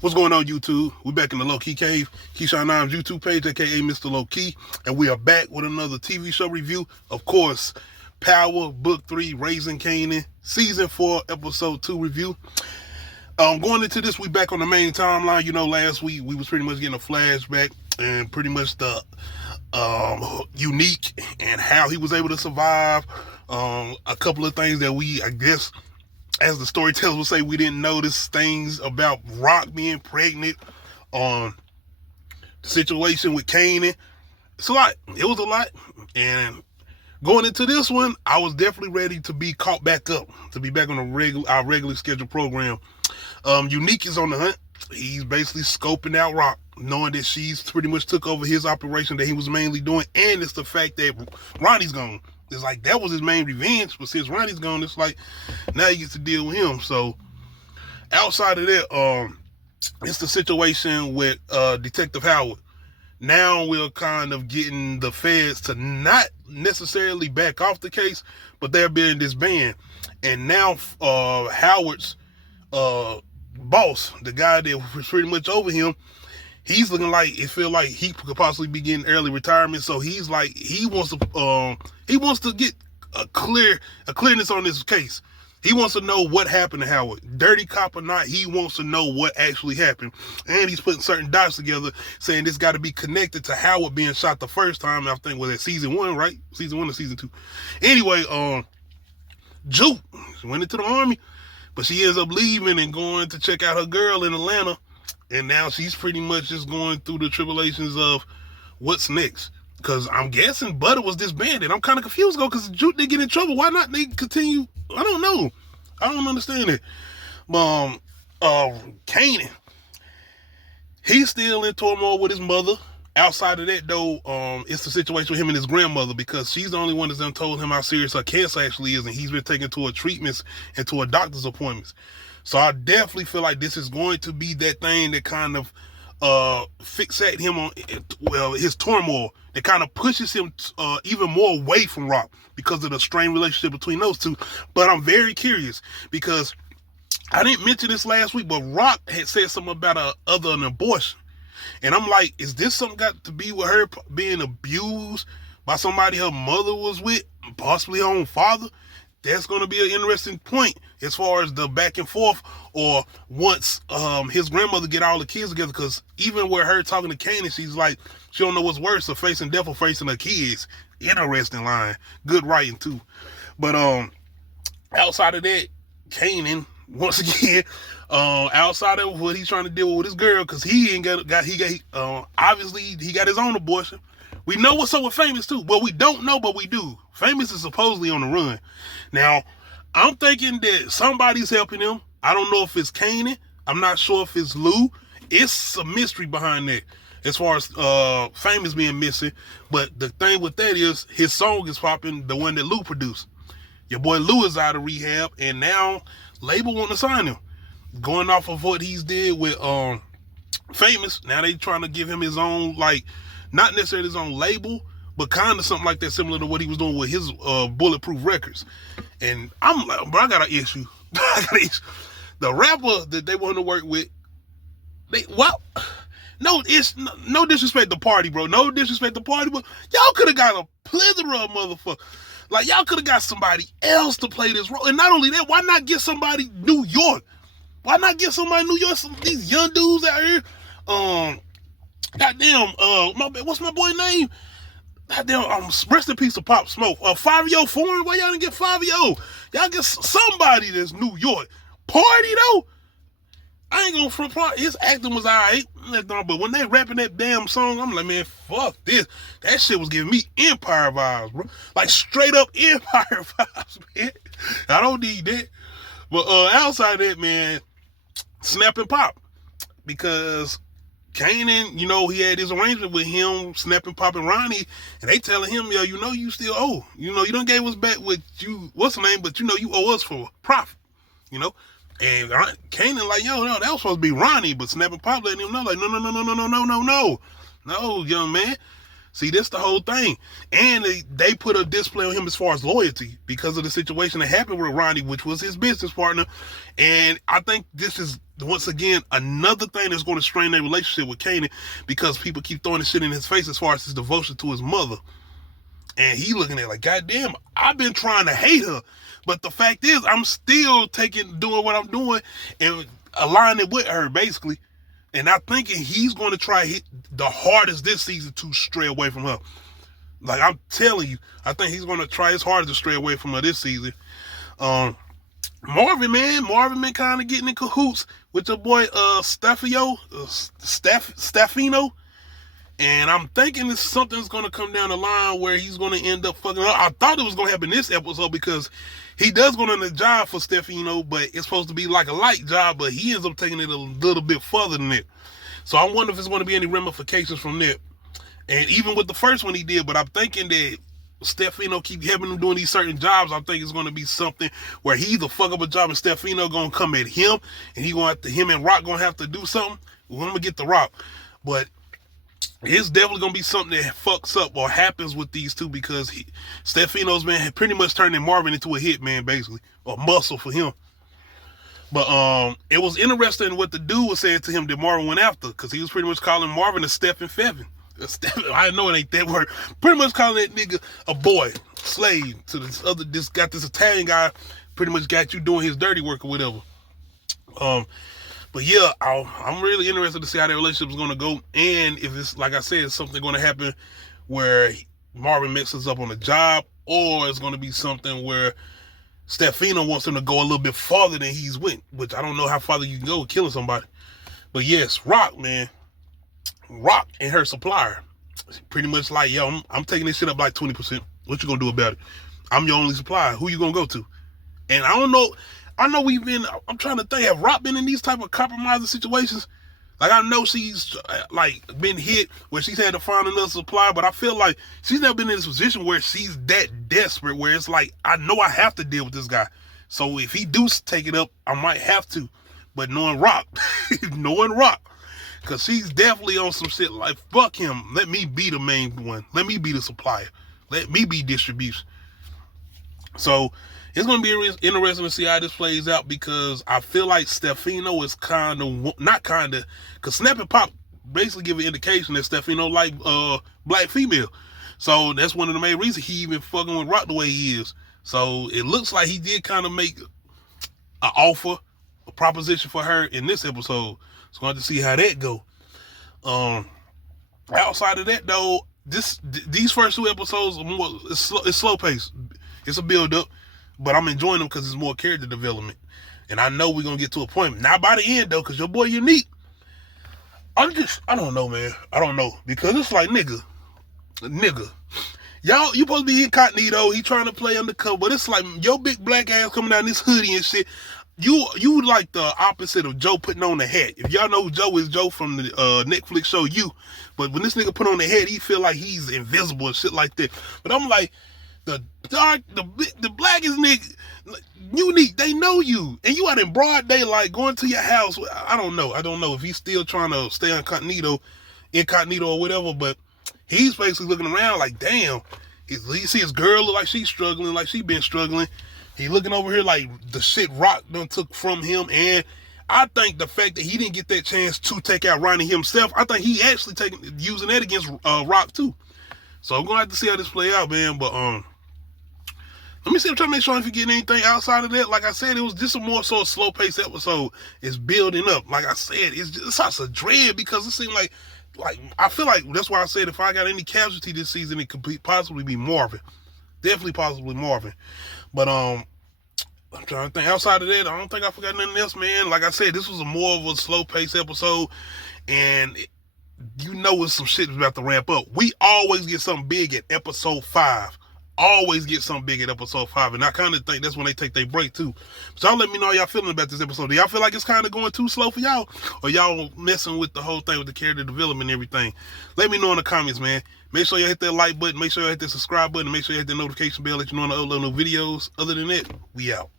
What's going on, YouTube? We're back in the Low Key Cave, Keyshawn Nimes YouTube page, aka Mr. Low Key, and we are back with another TV show review. Of course, Power Book 3, Raising Kanan, Season 4, Episode 2 review. Going into this, we back on the main timeline. You know, last week we was pretty much getting a flashback and pretty much the Unique and how he was able to survive. A couple of things that we, I guess, as the storytellers will say, we didn't notice things about Rock being pregnant, the situation with Kanan. It's a lot. It was a lot. And going into this one, I was definitely ready to be caught back up, to be back on our regularly scheduled program. Unique is on the hunt. He's basically scoping out Rock, knowing that she's pretty much took over his operation that he was mainly doing. And it's the fact that Ronnie's gone. It's like that was his main revenge, but since Ronnie's gone, it's like now he gets to deal with him. So outside of that, it's the situation with Detective Howard. Now we're kind of getting the feds to not necessarily back off the case, but they're being disbanded. And now Howard's boss, the guy that was pretty much over him, he's looking like it feel like he could possibly be getting early retirement. So he's like he wants to get a clearness on this case. He wants to know what happened to Howard, dirty cop or not. He wants to know what actually happened, and he's putting certain dots together, saying this got to be connected to Howard being shot the first time. I think was at season 1, right? Season 1 or season 2. Anyway, Juke went into the army, but she ends up leaving and going to check out her girl in Atlanta. And now she's pretty much just going through the tribulations of what's next. Because I'm guessing Butter was disbanded. I'm kind of confused, though, because Juke didn't get in trouble. Why not they continue? I don't know. I don't understand it. Kanan, he's still in turmoil with his mother. Outside of that, though, it's the situation with him and his grandmother, because she's the only one that's done told him how serious her cancer actually is, and he's been taken to her treatments and to her doctor's appointments. So I definitely feel like this is going to be that thing that kind of fixate him on, his turmoil, that kind of pushes him even more away from Rock because of the strained relationship between those two. But I'm very curious because I didn't mention this last week, but Rock had said something about an abortion. And I'm like, is this something got to be with her being abused by somebody her mother was with, possibly her own father? That's going to be an interesting point as far as the back and forth, or once his grandmother get all the kids together, because even with her talking to Kanan, she's like, she don't know what's worse, of facing death or facing her kids. Interesting line. Good writing, too. But outside of that, Kanan, once again, outside of what he's trying to deal with his girl, because he obviously he got his own abortion. We know what's up with Famous too. Well, we don't know, but we do. Famous is supposedly on the run. Now, I'm thinking that somebody's helping him. I don't know if it's Kanan. I'm not sure if it's Lou. It's a mystery behind that as far as Famous being missing. But the thing with that is his song is popping, the one that Lou produced. Your boy Lou is out of rehab, and now label want to sign him. Going off of what he's did with Famous, now they trying to give him his own, like, not necessarily his own label, but kind of something like that, similar to what he was doing with his Bulletproof Records. And I'm like, bro, I got an issue. The rapper that they want to work with, no disrespect to Party, bro. No disrespect to Party, but y'all could have got a plethora of motherfuckers. Like, y'all could have got somebody else to play this role. And not only that, why not get somebody New York? Why not get somebody New York? These young dudes out here. Goddamn, what's my boy name? Goddamn, rest in peace to Pop Smoke. Fabio Foreign, why y'all didn't get Fabio? Y'all get somebody that's New York. Party, though? I ain't gonna front part. His acting was alright, but when they rapping that damn song, I'm like, man, fuck this. That shit was giving me Empire vibes, bro. Like, straight up Empire vibes, man. I don't need that. But outside that, man, Snap and Pop. Because Kanan, you know, he had his arrangement with him, Snap and Pop and Ronnie, and they telling him, yo, you know, you still owe. You know, you done gave us back what you, what's the name, but you know, you owe us for profit, you know? And Kanan like, yo, no, that was supposed to be Ronnie, but Snap and Pop letting him know, like, no, young man. See, that's the whole thing. And they put a display on him as far as loyalty because of the situation that happened with Ronnie, which was his business partner. And I think this is, once again, another thing that's going to strain their relationship with Kanan, because people keep throwing this shit in his face as far as his devotion to his mother. And he looking at it like, goddamn, I've been trying to hate her. But the fact is, I'm still doing what I'm doing and aligning with her, basically. And I'm thinking he's going to try the hardest this season to stray away from her. Like, I'm telling you, I think he's going to try his hardest to stray away from her this season. Marvin kind of getting in cahoots with your boy Staffino. And I'm thinking something's going to come down the line where he's going to end up fucking up. I thought it was going to happen this episode because he does go on a job for Stefano, but it's supposed to be like a light job, but he ends up taking it a little bit further than that. So I wonder if there's going to be any ramifications from that. And even with the first one he did, but I'm thinking that Stefano keep having him doing these certain jobs. I think it's going to be something where he either fuck up a job and Stefano going to come at him, and him and Rock going to have to do something. Well, I'm going to get the Rock. But it's definitely going to be something that fucks up or happens with these two, because Stefano's been pretty much turning Marvin into a hitman, basically, or muscle for him. But it was interesting what the dude was saying to him that Marvin went after, because he was pretty much calling Marvin a Stephen Fevin. I know it ain't that word. Pretty much calling that nigga a boy, slave to this Italian guy, pretty much got you doing his dirty work or whatever. But yeah, I'm really interested to see how that relationship is going to go. And if it's, like I said, something going to happen where Marvin messes up on the job, or it's going to be something where Stefano wants him to go a little bit farther than he's went, which I don't know how far you can go with killing somebody. But yes, Rock, man. Rock and her supplier. Pretty much like, yo, I'm taking this shit up like 20%. What you going to do about it? I'm your only supplier. Who you going to go to? And I don't know. I'm trying to think, have Rock been in these type of compromising situations? Like, I know she's like been hit where she's had to find another supplier, but I feel like she's never been in this position where she's that desperate, where it's like, I know I have to deal with this guy. So if he do take it up, I might have to. But knowing Rock, because she's definitely on some shit like, fuck him. Let me be the main one. Let me be the supplier. Let me be distribution. So it's going to be interesting to see how this plays out, because I feel like Stefano is because Snap and Pop basically give an indication that Stefano like black female. So that's one of the main reasons he even fucking with Rock the way he is. So it looks like he did kind of make an offer, a proposition for her in this episode. So going to see how that go. Outside of that though, these first two episodes are more, it's slow paced. It's a build up. But I'm enjoying them because it's more character development. And I know we're going to get to a point. Not by the end, though, because your boy Unique. I don't know, man. I don't know. Because it's like, nigga. Y'all, you supposed to be incognito. He trying to play undercover. But it's like, your big black ass coming out in this hoodie and shit. You like the opposite of Joe putting on the hat. If y'all know who Joe is, Joe from the Netflix show You. But when this nigga put on the hat, he feel like he's invisible and shit like that. But I'm like, the blackest nigga, Unique, they know you. And you out in broad daylight going to your house. I don't know if he's still trying to stay incognito or whatever, but he's basically looking around like, damn. He see his girl look like she's struggling, like she been struggling. He looking over here like the shit Rock done took from him. And I think the fact that he didn't get that chance to take out Ronnie himself, I think he actually using that against Rock too. So I'm going to have to see how this play out, man. But let me see. I'm trying to make sure if you get anything outside of that. Like I said, it was just a more so slow-paced episode. It's building up. Like I said, it's such a dread, because it seemed like I feel like that's why I said if I got any casualty this season, it could possibly be Marvin. Definitely possibly Marvin. But I'm trying to think. Outside of that, I don't think I forgot nothing else, man. Like I said, this was more of a slow-paced episode, and you know it's some shit that's about to ramp up. We always get something big at episode 5. Always get something big at episode 5, and I kind of think that's when they take their break too. So y'all let me know how y'all feeling about this episode. Do y'all feel like it's kind of going too slow for y'all, or y'all messing with the whole thing with the character development and everything? Let me know in the comments, man. Make sure you hit that like button, make sure you hit that subscribe button, and make sure you hit that notification bell, let you know when I upload new videos. Other than that, we out.